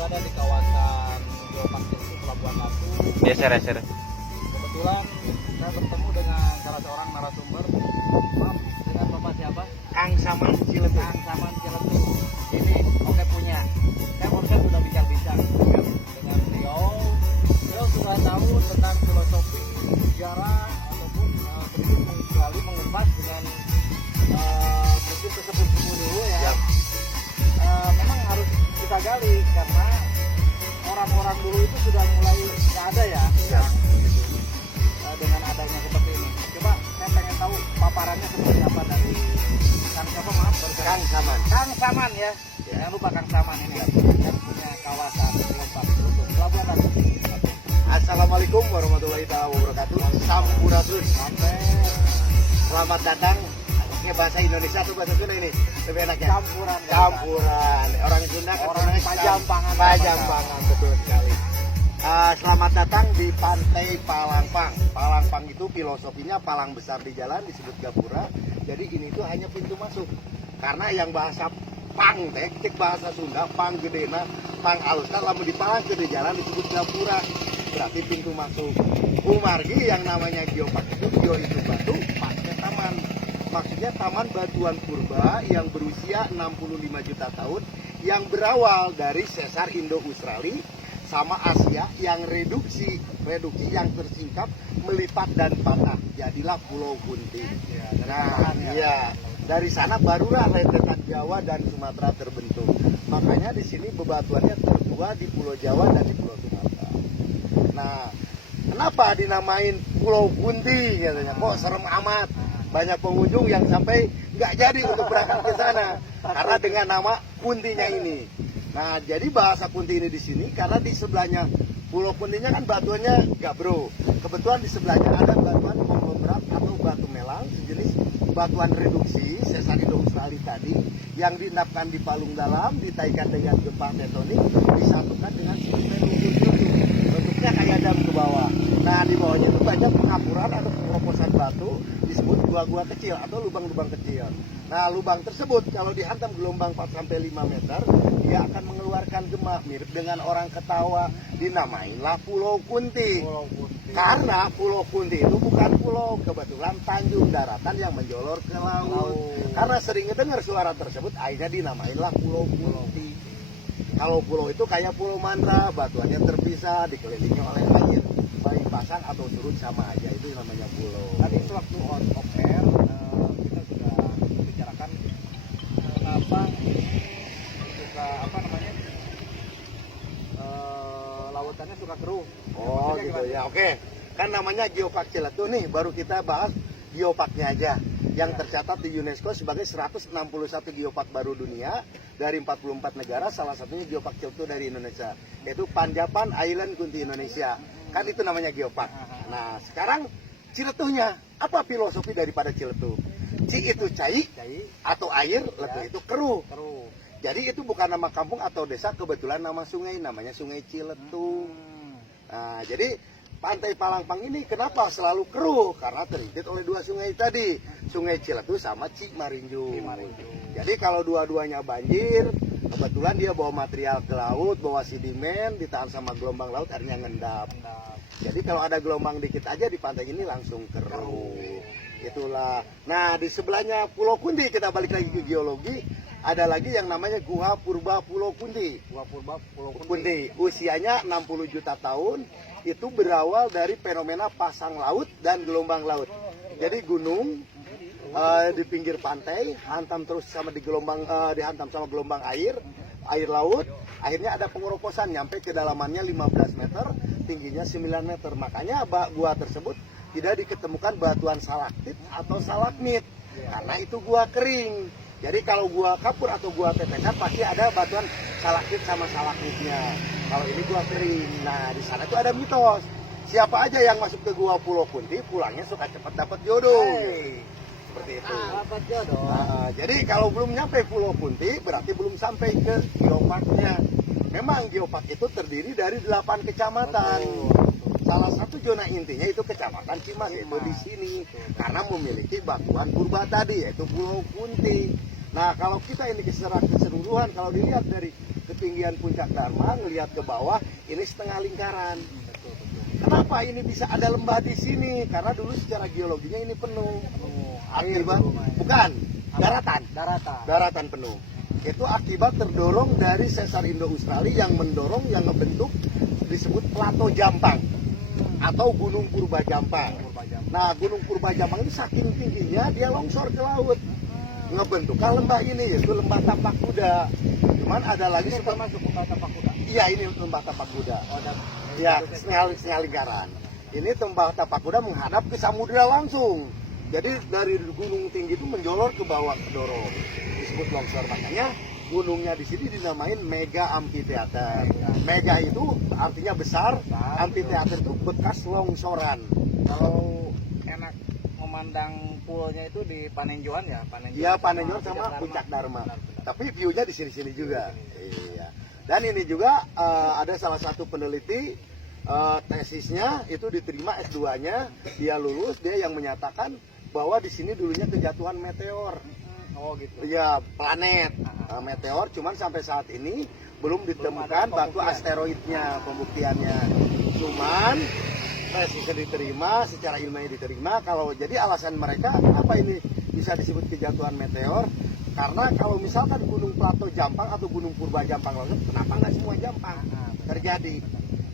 berada di kawasan Geopark itu Pelabuhan Ratu. Geser. Kebetulan saya bertemu dengan salah seorang narasumber. Maaf, dengan Bapak siapa? Kang Saman Ciletu. Kang Saman Ciletu. Ini oke punya. Saya mungkin sudah bincang-bincang dengan beliau. Beliau sudah tahu tentang filosofi sejarah ataupun sedikit sekali mengupas dengan mungkin tersebut dulu ya. Yap. Memang harus kita gali karena orang-orang dulu itu sudah mulai nggak ada ya. Yap. Dengan adanya seperti ini. Coba saya pengen tahu paparannya seperti apa dari Kang siapa, maaf baru saya- Kang Saman. Kang Saman ya. Jangan lupa Kang Saman ini kan punya kawasan Geopark Celutu, Pelabuhan Ratu. Assalamualaikum warahmatullahi wabarakatuh. Sampurasun. Sampai Selamat datang. Ini bahasa Indonesia atau bahasa Sunda ini? Lebih enaknya. campuran. Campuran. Orang Sunda kan Orang namanya Pajampangan. Pajampangan, betul sekali. Selamat datang di Pantai Palangpang. Palangpang itu filosofinya palang besar di jalan disebut gapura. Jadi ini tuh hanya pintu masuk. Karena yang bahasa pang teh, cek bahasa Sunda, pang gedena, pang alusna, lamun dipalang ke di jalan disebut gapura. Berarti pintu masuk. Umargi yang namanya Geopark itu, Geo itu batu, Parknya taman. Maksudnya taman batuan purba yang berusia 65 juta tahun, yang berawal dari sesar Indo-Australia sama Asia yang reduksi yang tersingkap, melipat dan patah, jadilah Pulau Kunti. Nah, iya, dari sana barulah rentetan Jawa dan Sumatera terbentuk. Makanya di sini bebatuannya tertua di Pulau Jawa dan di Pulau Sumatera. Nah, kenapa dinamain Pulau Kunti katanya? Kok serem amat? Banyak pengunjung yang sampai nggak jadi untuk berangkat ke sana karena dengan nama Kuntinya ini. Nah, jadi bahasa Kunti ini di sini karena di sebelahnya Pulau Kuntinya kan batuannya gabro. Kebetulan di sebelahnya ada batuan konglomerat atau batu melang sejenis batuan reduksi sesar Indo-Australia tadi yang diendapkan di palung dalam, ditaikan dengan gempa tektonik, disatukan dengan sedimen lumpur itu. Bentuknya kayak dam ke bawah. Nah, di bawahnya itu banyak pengapuran atau pengeroposan batu disebut gua-gua kecil atau lubang-lubang kecil. Nah, lubang tersebut kalau dihantam gelombang 4-5 meter, dia akan mengeluarkan gema mirip dengan orang ketawa. Dinamainlah Pulau Kunti. Pulau Kunti. Karena Pulau Kunti itu bukan pulau, kebetulan tanjung daratan yang menjolor ke laut. Karena sering dengar suara tersebut, akhirnya dinamainlah Pulau Kunti. Kalau pulau itu kayak Pulau Mandra, batuannya terpisah, dikelilingi oleh air, baik pasang atau surut sama aja, itu namanya pulau. Tadi sewaktu on off air kita sudah bicarakan kenapa ini suka apa namanya lautannya suka keruh. Oh Maksudnya gitu gimana? ya, oke. Kan namanya Geopark Ciletu nih, baru kita bahas geoparknya aja. Yang tercatat di UNESCO sebagai 161 geopark baru dunia dari 44 negara, salah satunya Geopark Ciletu dari Indonesia, yaitu Panjapan Island Kunti Indonesia. Kan itu namanya geopark. Nah, sekarang Ciletunya, apa filosofi daripada Ciletu? Ci itu cai atau air, letu itu keruh. Keruh. Jadi itu bukan nama kampung atau desa, kebetulan nama sungai, namanya Sungai Ciletu. Nah, jadi Pantai Palangpang ini kenapa selalu keruh? Karena terhimpit oleh dua sungai tadi, Sungai Ciletu sama Cimarinju. Jadi kalau dua-duanya banjir, kebetulan dia bawa material ke laut, bawa sedimen, ditahan sama gelombang laut, akhirnya ngendap. Jadi kalau ada gelombang dikit aja di pantai ini langsung keruh. Itulah. Nah, di sebelahnya Pulau Kunti, kita balik lagi ke geologi, ada lagi yang namanya Guha Purba Pulau Kunti. Gua Purba Pulau Kunti. Kunti, usianya 60 juta tahun, itu berawal dari fenomena pasang laut dan gelombang laut. Jadi gunung di pinggir pantai, hantam terus sama dihantam sama gelombang air laut, akhirnya ada pengeroposan nyampe kedalamannya 15 meter, tingginya 9 meter. Makanya gua tersebut tidak diketemukan batuan salaktit atau stalagmit, karena itu gua kering. Jadi kalau gua kapur atau gua tetesan pasti ada batuan salaktit sama stalagmitnya. Kalau ini gua kering. Nah, di sana itu ada mitos. Siapa aja yang masuk ke gua Pulau Kunti, pulangnya suka cepat dapat jodoh. Seperti itu. Dapat jodoh. Nah, jadi kalau belum nyampe Pulau Kunti, berarti belum sampai ke geoparknya. Memang geopark itu terdiri dari 8 kecamatan. Salah satu zona intinya itu kecamatan Cimas, yaitu di sini. Karena memiliki batuan purba tadi, yaitu Pulau Kunti. Nah, kalau kita ini secara keseluruhan, kalau dilihat dari ketinggian puncak Dharma, ngelihat ke bawah, ini setengah lingkaran. Betul. Kenapa ini bisa ada lembah di sini? Karena dulu secara geologinya ini penuh. Akibat bukan daratan. Daratan penuh. Itu akibat terdorong dari sesar Indo-Australia yang mendorong, yang ngebentuk disebut Plato Jampang atau Gunung Purba Jampang. Nah, Gunung Purba Jampang itu saking tingginya dia longsor ke laut. Ngebentuklah lembah ini, yaitu lembah Tapak Kuda. Cuman ada lagi Ini termasuk lembah Tapak Kuda. Iya, ini lembah Tapak Kuda. Ya, setengah lingkaran. Ini lembah Tapak Kuda menghadap ke samudera langsung. Jadi dari gunung tinggi itu menjolor ke bawah, kedorong. Disebut longsor. Makanya gunungnya di sini dinamain Mega Amphitheater. Mega itu artinya besar, amphitheater itu bekas longsoran. Kalau enak memandang poolnya itu di Panenjoan ya, Iya, Panenjoan sama Puncak Dharma. Tapi view-nya di sini-sini juga. Iya. Dan ini juga ada salah satu peneliti tesisnya itu diterima S2-nya, dia lulus, dia yang menyatakan bahwa di sini dulunya kejatuhan meteor. Oh gitu. Iya, planet meteor, cuman sampai saat ini belum ditemukan batu asteroidnya, pembuktiannya. Cuman tesisnya diterima, secara ilmiah diterima. Kalau jadi alasan mereka apa ini bisa disebut kejatuhan meteor? Karena kalau misalkan Gunung Plato Jampang atau Gunung Purba Jampang, kenapa nggak semua Jampang terjadi?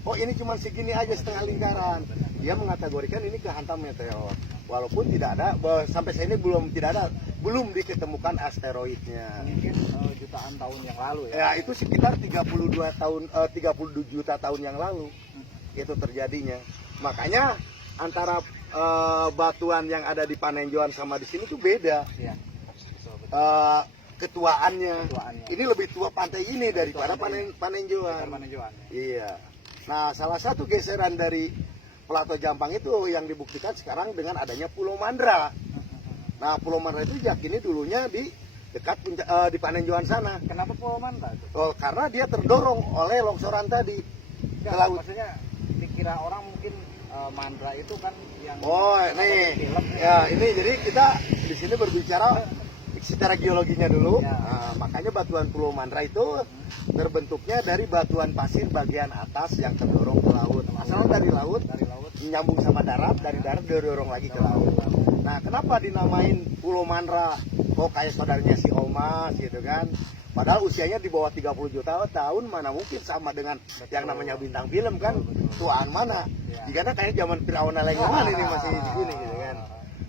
Oh, ini cuma segini aja setengah lingkaran. Dia mengategorikan ini kehantam meteor. Walaupun tidak ada, sampai saat ini belum diketemukan asteroidnya. Mungkin jutaan tahun yang lalu ya. Ya, itu sekitar 32 juta tahun yang lalu itu terjadinya. Makanya antara batuan yang ada di Panenjoan sama di sini tuh beda. Iya. Ketuaannya. Ini lebih tua pantai ini daripada Panenjoan. Iya. Nah, salah satu geseran dari Plato Jampang itu yang dibuktikan sekarang dengan adanya Pulau Mandra. Nah, Pulau Mandra itu yakini dulunya di dekat di Panenjoan sana. Kenapa Pulau Mandra? Oh, karena dia terdorong oleh longsoran tadi ke laut. Maksudnya dikira orang mungkin Mandra itu kan yang ini ya, ini jadi kita di sini berbicara secara geologinya dulu. Ya. Nah, makanya batuan Pulau Mandra itu terbentuknya dari batuan pasir bagian atas yang terdorong ke laut. Asalnya dari laut nyambung sama darat, dari darat didorong lagi ke laut. Nah, kenapa dinamain Pulau Mandra? Oh, kayak saudaranya si Omas gitu kan. Padahal usianya di bawah 30 juta tahun, mana mungkin sama dengan yang namanya bintang film kan. Tuaan mana? Karena kayak zaman Firaun Legoman ini masih di sini gitu kan.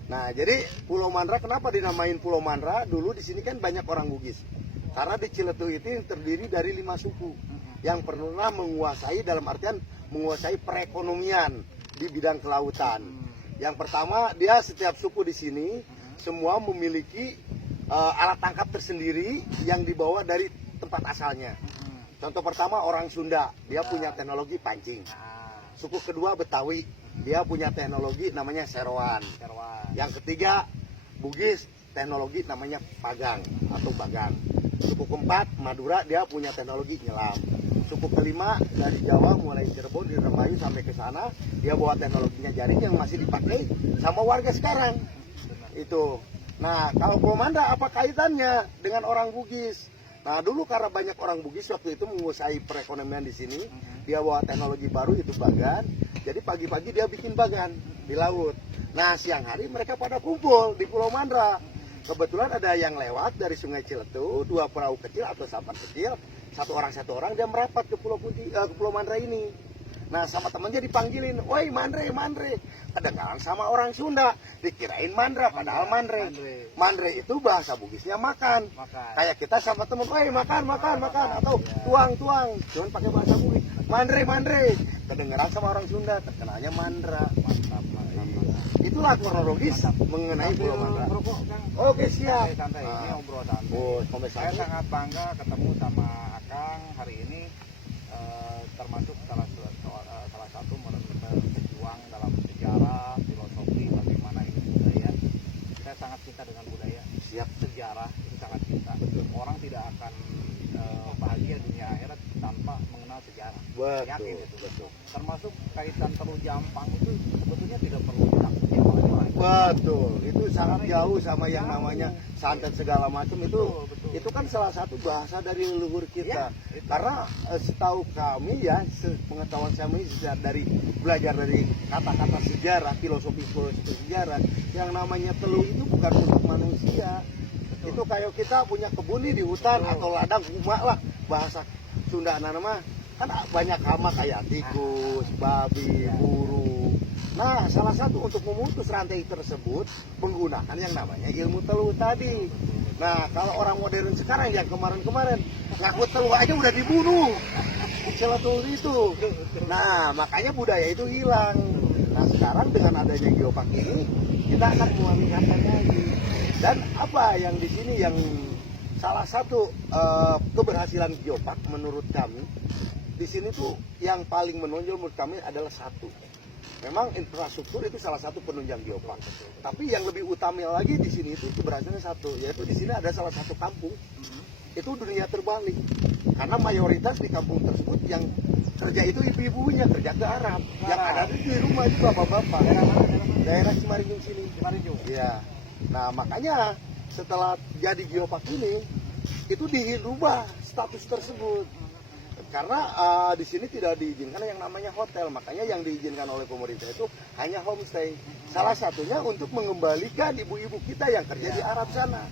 Nah, jadi Pulau Mandra kenapa dinamain Pulau Mandra? Dulu di sini kan banyak orang Bugis. Karena di Ciletu itu terdiri dari 5 suku yang pernah menguasai, dalam artian menguasai perekonomian di bidang kelautan. Yang pertama, dia setiap suku di sini semua memiliki alat tangkap tersendiri yang dibawa dari tempat asalnya. Contoh pertama orang Sunda, dia punya teknologi pancing. Suku kedua Betawi, dia punya teknologi namanya seroan. Yang ketiga Bugis, teknologi namanya pagang atau bagang. Suku keempat Madura, dia punya teknologi nyelam. Suku kelima dari Jawa mulai Cirebon, Indramayu sampai ke sana, dia bawa teknologinya jaring yang masih dipakai sama warga sekarang. Itu. Nah, kalau Pulau Mandra apa kaitannya dengan orang Bugis? Nah, dulu karena banyak orang Bugis waktu itu menguasai perekonomian di sini, dia bawa teknologi baru itu bagan. Jadi pagi-pagi dia bikin bagan di laut. Nah, siang hari mereka pada kumpul di Pulau Mandra. Kebetulan ada yang lewat dari Sungai Ciletu, 2 perahu kecil atau sampan kecil, satu orang dia merapat ke Pulau Mandra ini. Nah, sama temannya dipanggilin, woi Mandre, kedengaran sama orang Sunda, dikirain Mandra, padahal Mandre. Mandre itu bahasa Bugisnya makan. Kayak kita sama temen, woi makan, atau tuang, cuman pakai bahasa Bugis. Mandre, kedengaran sama orang Sunda, terkenalnya Mandra. Itulah kronologis mengenai Pulau Mandra. Oke, siap. Santai, ini obrolan santai. Saya sangat bangga ketemu sama Akang hari ini, termasuk salah satu berjuang dalam sejarah, filosofi, bagaimana ini budaya. Saya sangat cinta dengan budaya. Siap. Sejarah itu sangat cinta. Orang tidak akan bahagia dunia akhirat tanpa mengenal sejarah. Yakin itu. Betul. Termasuk kaitan Teluk Jampang itu sebetulnya tidak perlu ditakuti. Betul, itu sangat jauh sama yang namanya santet segala macam itu. Itu kan salah satu bahasa dari leluhur kita. Ya, itu. Karena setahu kami ya, pengetahuan kami dari belajar dari kata-kata sejarah, filosofi sejarah, yang namanya teluh itu bukan untuk manusia. Betul. Itu kayak kita punya kebun di hutan atau ladang rumah lah, bahasa Sunda nama kan banyak hama kayak tikus, babi, burung. Nah, salah satu untuk memutus rantai tersebut menggunakan yang namanya ilmu teluh tadi. Nah, kalau orang modern sekarang yang kemarin-kemarin ngaku teluh aja udah dibunuh. Celetul itu. Nah, makanya budaya itu hilang. Nah, sekarang dengan adanya geopark ini kita akan meningkatkan lagi. Dan apa yang di sini yang salah satu keberhasilan geopark menurut kami di sini tuh yang paling menonjol menurut kami adalah satu. Memang infrastruktur itu salah satu penunjang geopark. Tapi yang lebih utama lagi di sini itu keberhasilannya satu, yaitu di sini ada salah satu kampung. Itu dunia terbalik. Karena mayoritas di kampung tersebut yang kerja itu ibu-ibunya kerja ke Arab. Yang ada di rumah itu bapak-bapak. Daerah Cimarinjung sini. Cimarinjung. Iya. Nah, makanya setelah jadi geopark ini itu dirubah status tersebut. Karena di sini tidak diizinkan yang namanya hotel, makanya yang diizinkan oleh pemerintah itu hanya homestay. Salah satunya untuk mengembalikan ibu-ibu kita yang kerja di Arab sana.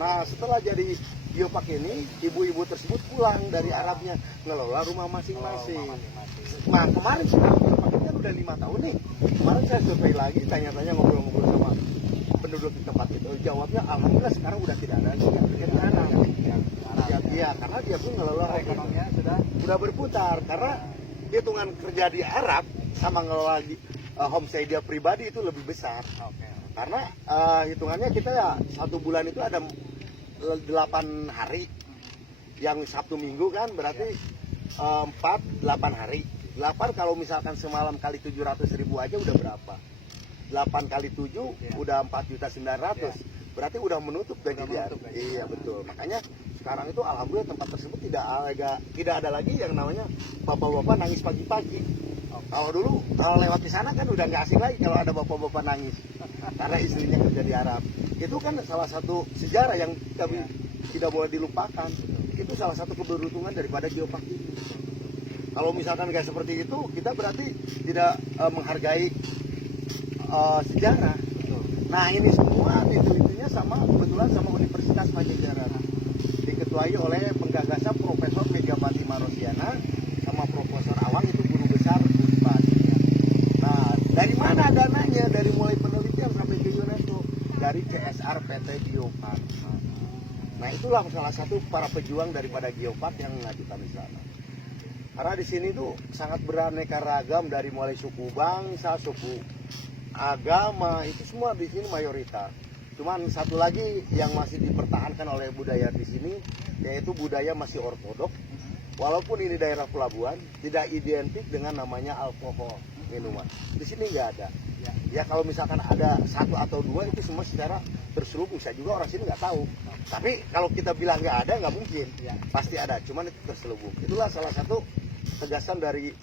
Nah, setelah jadi geopark ini, ibu-ibu tersebut pulang dari Arabnya ngelola rumah masing-masing. Nah, kemarin sekarang geopark ini kan udah 5 tahun nih. Kemarin saya survei lagi, tanya-tanya ngobrol-ngobrol sama penduduk di tempat itu. Jawabnya, alhamdulillah sekarang udah tidak ada lagi yang kerja di Arab. Ya, karena dia pun ngelola Ekonominya sudah berputar, karena hitungan kerja di Arab sama ngelola homestay dia pribadi itu lebih besar. Karena hitungannya kita ya 1 bulan itu ada 8 hari, yang Sabtu Minggu kan berarti 8 hari. 8 kalau misalkan semalam kali 700.000 aja udah berapa? 8 kali 7 udah 4.900.000. Berarti udah menutup gaji dia. Iya betul. Makanya sekarang itu alhamdulillah tempat tersebut tidak ada lagi yang namanya bapak-bapak nangis pagi-pagi. Kalau dulu kalau lewat di sana kan udah nggak asing lagi kalau ada bapak-bapak nangis karena istrinya kerja di Arab. Itu kan salah satu sejarah yang kami tidak boleh dilupakan. Itu salah satu keberuntungan daripada geopark ini. Kalau misalkan nggak seperti itu, kita berarti tidak menghargai sejarah. Nah, ini semua ditelitinya kebetulan sama Universitas Pajajaran. Diketuai oleh penggagasan Profesor Megawati Marosiana sama Profesor Awang, itu guru besar Unpad. Nah, dari mana dananya? Dari mulai penelitian sampai ke UNESCO, dari CSR PT Geopark. Nah, itulah salah satu para pejuang daripada Geopark yang mengajukan di sana. Karena di sini tuh sangat beraneka ragam, dari mulai suku bangsa, suku agama, itu semua di sini mayoritas. Cuman satu lagi yang masih dipertahankan oleh budaya di sini, yaitu budaya masih ortodok. Walaupun ini daerah pelabuhan, tidak identik dengan namanya alkohol minuman. Di sini nggak ada. Ya kalau misalkan ada 1 atau 2 itu semua secara terselubung. Saya juga orang sini nggak tahu. Tapi kalau kita bilang nggak ada, nggak mungkin. Pasti ada. Cuman itu terselubung. Itulah salah satu tegasan dari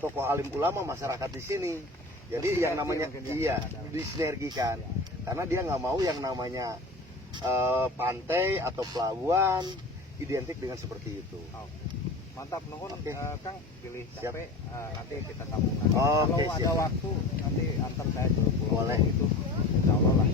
tokoh alim ulama masyarakat di sini. Jadi yang namanya disinergikan, karena dia nggak mau yang namanya pantai atau pelabuhan identik dengan seperti itu. Mantap, nuhun Kang, pilih Siap. capek, nanti kita sambung lagi. Oke, Kalau ada siap. waktu nanti antar saya ke pulau Boleh. itu, insya Allah lah.